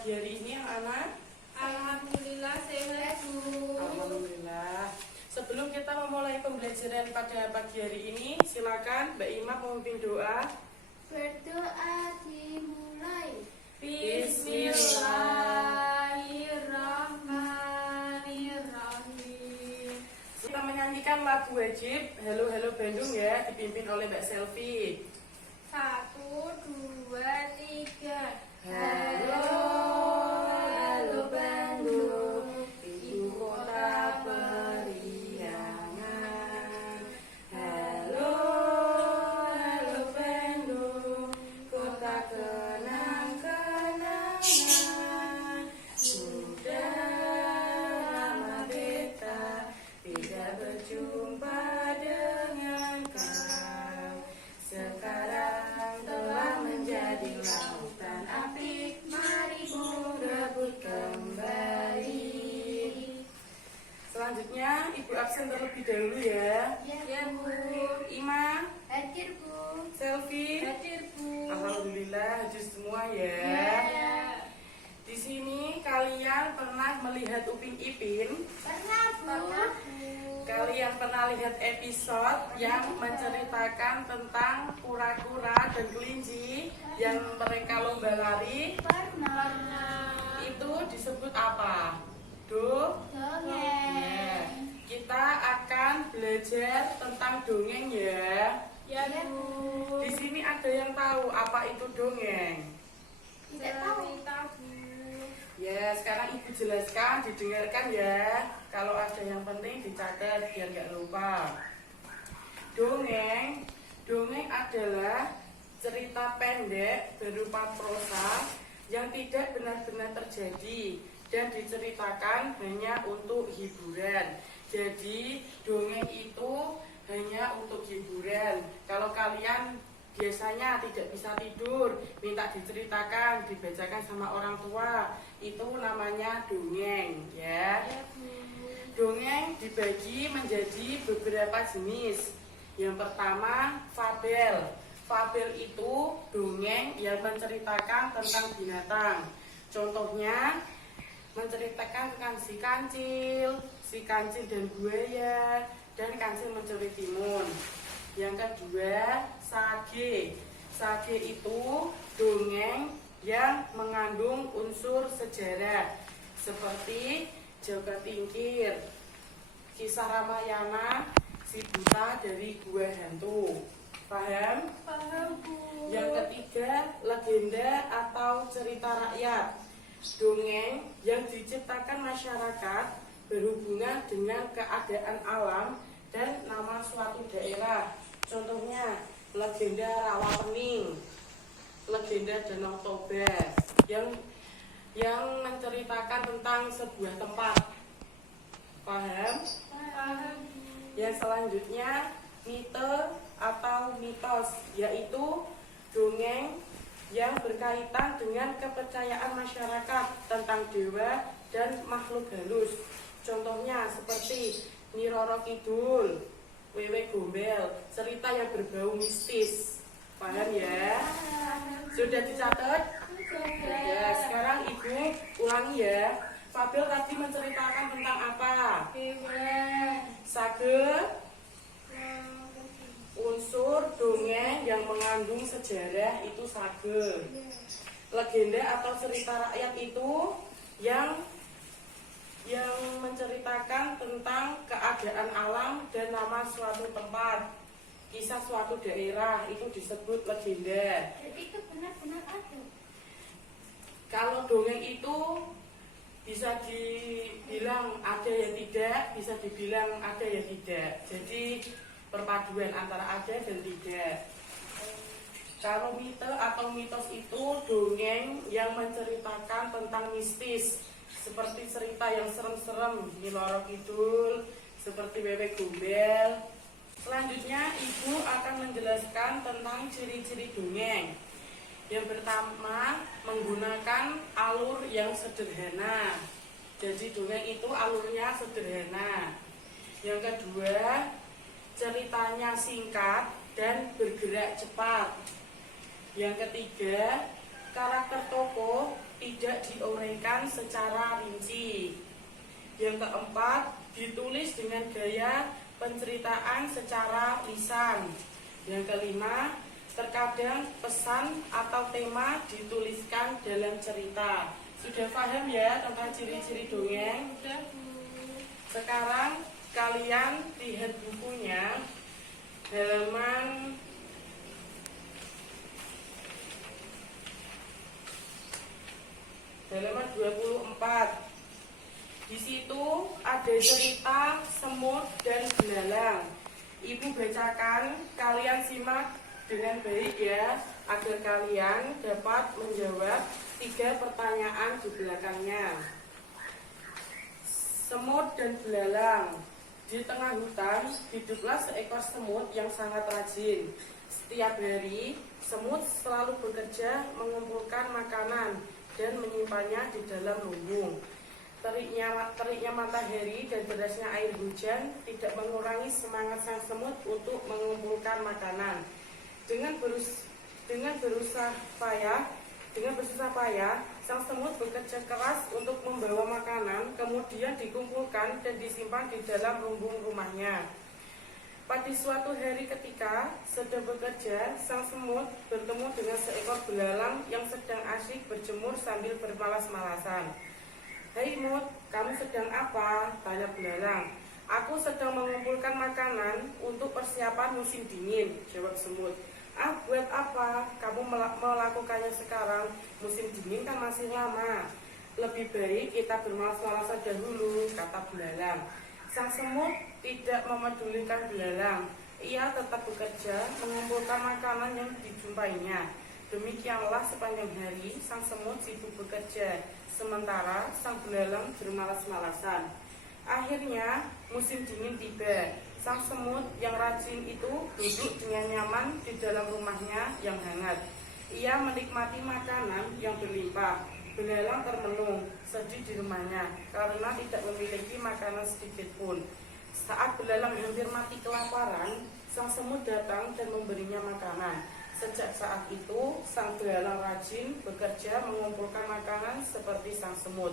pagi hari ini anak? Alhamdulillah sehat, Bu. Alhamdulillah. Sebelum kita memulai pembelajaran pada pagi hari ini, silakan Mbak Ima memimpin doa. Berdoa dimulai. Bismillahirrahmanirrahim. Kita menyanyikan lagu wajib Halo Halo Bandung ya, dipimpin oleh Mbak Selvi. 1, 2, 3. Halo, halo Bandung, ibu kota periangan. Halo, halo Bandung, kota kenang-kenangan. Sudah lama beta tidak berjumpa dengan kau. Sekarang telah menjadi lautan api, mari berebut kembali. Selanjutnya Ibu absen terlebih dahulu ya. Ya, Bu. Ima, Hadir, Bu. Selvi, Hadir, Bu. alhamdulillah hadir semua ya. Ya. Di sini kalian pernah melihat Upin Ipin? Pernah, Bu. Kalian pernah lihat episode yang menceritakan tentang kura-kura dan kelinci yang mereka lomba lari? Pernah. Itu disebut apa? Ya. Dongeng. Kita akan belajar tentang dongeng ya. Ya, Bu. Di sini ada yang tahu apa itu dongeng? Tidak tahu. Ya, sekarang Ibu jelaskan, didengarkan ya. Kalau ada yang penting dicatat biar nggak lupa. Dongeng adalah cerita pendek berupa prosa yang tidak benar-benar terjadi dan diceritakan hanya untuk hiburan. Jadi dongeng itu hanya untuk hiburan. Kalau kalian biasanya tidak bisa tidur, minta diceritakan, dibacakan sama orang tua, itu namanya dongeng ya. Dongeng dibagi menjadi beberapa jenis. Yang pertama, fabel. Fabel itu dongeng yang menceritakan tentang binatang. Contohnya menceritakan tentang si kancil dan buaya, dan kancil mencuri timun. Yang kedua, sage. Sage itu dongeng yang mengandung unsur sejarah seperti Jaga Tingkir, kisah Ramayana, si buta dari gua hantu. Paham? Paham, Bu. Yang ketiga, legenda atau cerita rakyat. Dongeng yang diciptakan masyarakat berhubungan dengan keadaan alam dan nama suatu daerah. Contohnya, legenda Rawapening, legenda Danau Toba yang menceritakan tentang sebuah tempat. Paham? Paham. Yang selanjutnya, mite atau mitos, yaitu dongeng yang berkaitan dengan kepercayaan masyarakat tentang dewa dan makhluk halus. Contohnya seperti Nyi Roro Kidul, Wewe Gombel, cerita yang berbau mistis. Paham ya? Sudah dicatat? Ya, sekarang Ibu ulangi ya. Fabel tadi menceritakan tentang apa? Sage, unsur dongeng yang mengandung sejarah itu sage. Legenda atau cerita rakyat itu yang menceritakan tentang keadaan alam dan nama suatu tempat, kisah suatu daerah, itu disebut legenda. Jadi itu benar-benar ada. Kalau dongeng itu bisa dibilang ada yang tidak, bisa dibilang ada yang tidak. Jadi perpaduan antara ada dan tidak. Kalau mite atau mitos itu dongeng yang menceritakan tentang mistis, seperti cerita yang serem-serem, Nyi Roro Kidul, seperti Wewe Gombel. Selanjutnya Ibu akan menjelaskan tentang ciri-ciri dongeng. Yang pertama, menggunakan alur yang sederhana. Jadi dongeng itu alurnya sederhana. Yang kedua, ceritanya singkat dan bergerak cepat. Yang ketiga, karakter tokoh tidak diuraikan disampaikan secara rinci. Yang keempat, ditulis dengan gaya penceritaan secara lisan. Yang kelima, terkadang pesan atau tema dituliskan dalam cerita. Sudah paham ya tentang ciri-ciri dongeng? Sudah, Bu. Sekarang kalian lihat bukunya halaman halaman 24. Di situ ada cerita semut dan belalang. Ibu bacakan, kalian simak dengan baik ya, agar kalian dapat menjawab 3 pertanyaan di belakangnya. Semut dan belalang. Di tengah hutan hiduplah seekor semut yang sangat rajin. Setiap hari, semut selalu bekerja mengumpulkan makanan dan menyimpannya di dalam lumbung. Teriknya matahari dan derasnya air hujan tidak mengurangi semangat sang semut untuk mengumpulkan makanan. Dengan bersusah payah, sang semut bekerja keras untuk membawa makanan, kemudian dikumpulkan dan disimpan di dalam lumbung rumahnya. Pada suatu hari ketika sedang bekerja, sang semut bertemu dengan seekor belalang yang sedang asyik berjemur sambil bermalas-malasan. "Hei Mut, kamu sedang apa?" tanya belalang. "Aku sedang mengumpulkan makanan untuk persiapan musim dingin," jawab semut. "Ah, buat apa? Kamu melakukannya sekarang? Musim dingin kan masih lama. Lebih baik kita bermalas-malasan dahulu," kata belalang. Sang semut tidak memedulikan belalang. Ia tetap bekerja mengumpulkan makanan yang dijumpainya. Demikianlah sepanjang hari sang semut sibuk bekerja, sementara sang belalang bermalas-malasan. Akhirnya musim dingin tiba. Sang semut yang rajin itu duduk dengan nyaman di dalam rumahnya yang hangat. Ia menikmati makanan yang berlimpah. Belalang termenung, sedih di rumahnya karena tidak memiliki makanan sedikit pun. Saat belalang hampir mati kelaparan, sang semut datang dan memberinya makanan. Sejak saat itu, sang belalang rajin bekerja mengumpulkan makanan seperti sang semut.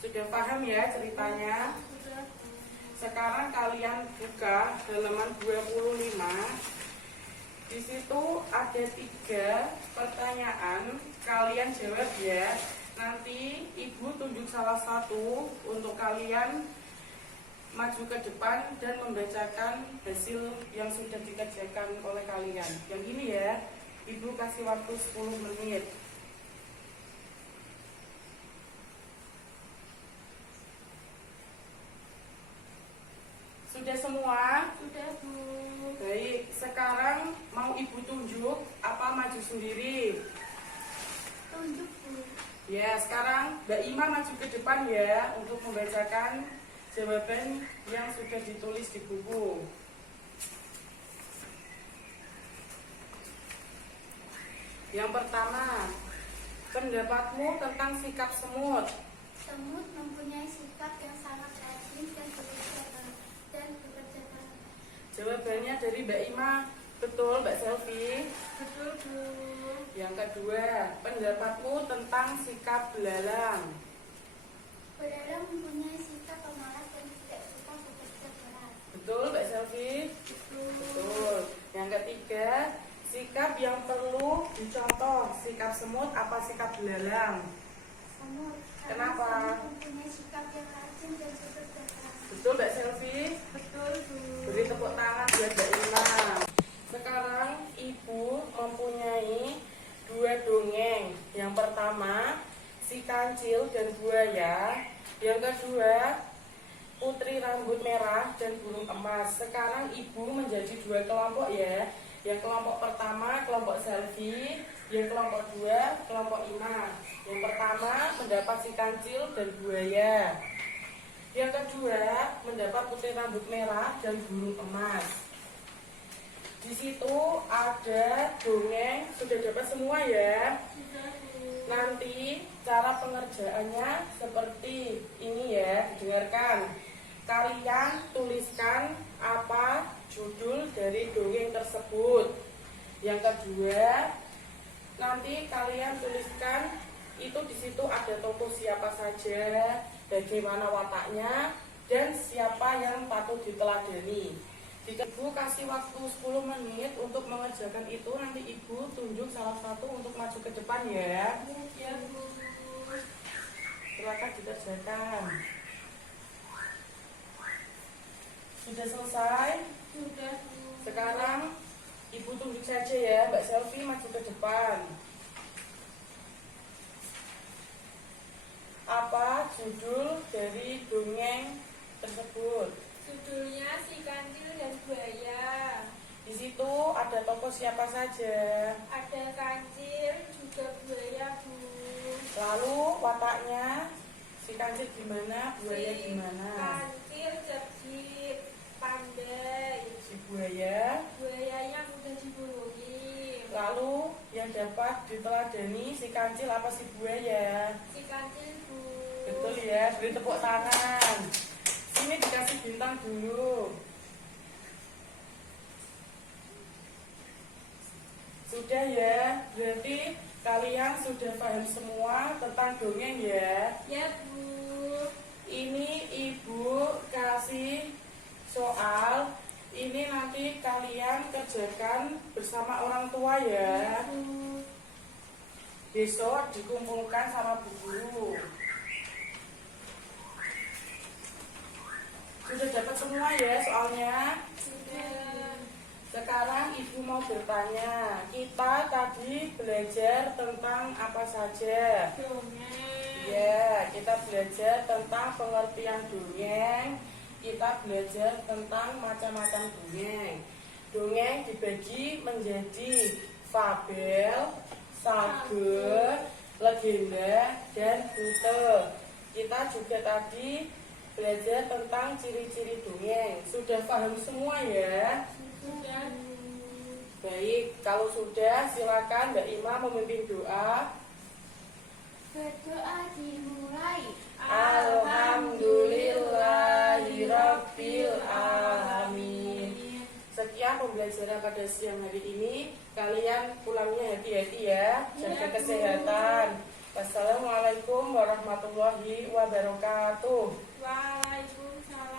Sudah paham ya ceritanya? Sudah, Bu. Sekarang kalian buka halaman 25. Di situ ada 3 pertanyaan, kalian jawab ya. Nanti ibu tunjuk salah satu untuk kalian maju ke depan dan membacakan hasil yang sudah dikerjakan oleh kalian. Yang ini ya, ibu kasih waktu 10 menit. Sudah semua? Sudah, Bu. Baik, sekarang mau ibu tunjuk apa maju sendiri? Tunjuk, Bu. Ya, sekarang Mbak Ima maju ke depan ya untuk membacakan jawaban yang sudah ditulis di buku. Yang pertama, pendapatmu tentang sikap semut. Semut mempunyai sikap yang sangat rajin dan bekerja keras. Jawabannya dari Mbak Ima. Betul, Mbak Selvi. Betul, Bu. Yang kedua, pendapatmu tentang sikap belalang. Belalang mempunyai sikap pemalas dan tidak suka bekerja keras. Betul, Mbak Selvi. Betul. Yang ketiga, sikap yang perlu dicontoh. Sikap semut apa sikap belalang? Semut. Kenapa? Semut mempunyai sikap yang rajin dan bekerja keras. Betul, Mbak Selvi. Betul, Bu. Beri tepuk tangan buat Mbak Ima. Sekarang ibu mempunyai 2 dongeng. Yang pertama, si kancil dan buaya. Yang kedua, putri rambut merah dan burung emas. Sekarang ibu menjadi 2 kelompok ya. Yang kelompok pertama kelompok Selvi, yang kelompok 2 kelompok Ima. Yang pertama mendapat si kancil dan buaya. Yang kedua mendapat putri rambut merah dan burung emas. Di situ ada dongeng, sudah dapat semua ya. Sudah, Bu. Nanti cara pengerjaannya seperti ini ya, dengarkan. Kalian tuliskan apa judul dari dongeng tersebut. Yang kedua, nanti kalian tuliskan Itu di situ ada tokoh siapa saja, bagaimana wataknya, dan siapa yang patut diteladani. Jika Ibu kasih waktu 10 menit untuk mengerjakan itu, nanti Ibu tunjuk salah satu untuk maju ke depan ya. Ya, Bu. Silakan dikerjakan. Sudah selesai? Sudah, Bu. Sekarang Ibu tunjuk saja ya, Mbak Selvi maju ke depan. Apa judul dari dongeng tersebut? Judulnya Si Kancil dan Buaya. Di situ ada tokoh siapa saja. Ada kancil, juga buaya, Bu. Lalu wataknya si kancil gimana, buaya Si gimana? kancil cerdik, pandai. Si buaya. Buayanya mudah dibohongi. Lalu yang dapat diteladani si kancil apa si buaya? Si kancil, Bu. Betul ya, beri tepuk tangan. Sini dikasih bintang dulu. Sudah ya, berarti kalian sudah paham semua tentang dongeng ya. Ya, Bu. Ini Ibu kasih soal. Ini nanti kalian kerjakan bersama orang tua ya. Bu. Besok dikumpulkan sama Bu Guru. Sudah dapat semua ya soalnya. Sudah. Sekarang Ibu mau bertanya. Kita tadi belajar tentang apa saja? Dongeng. Ya, kita belajar tentang pengertian dongeng. Kita belajar tentang macam-macam dongeng. Dongeng dibagi menjadi fabel, sage, legenda, dan rute. Kita juga tadi belajar tentang ciri-ciri dongeng. Sudah paham semua ya? Sudah, Bu. Baik, kalau sudah silakan Mbak Ima memimpin doa. Berdoa dimulai. Alhamdulillahirabbil alamin. Sekian pembelajaran pada siang hari ini. Kalian pulangnya hati-hati ya. Jaga kesehatan. Wassalamualaikum warahmatullahi wabarakatuh. Waalaikumsalam.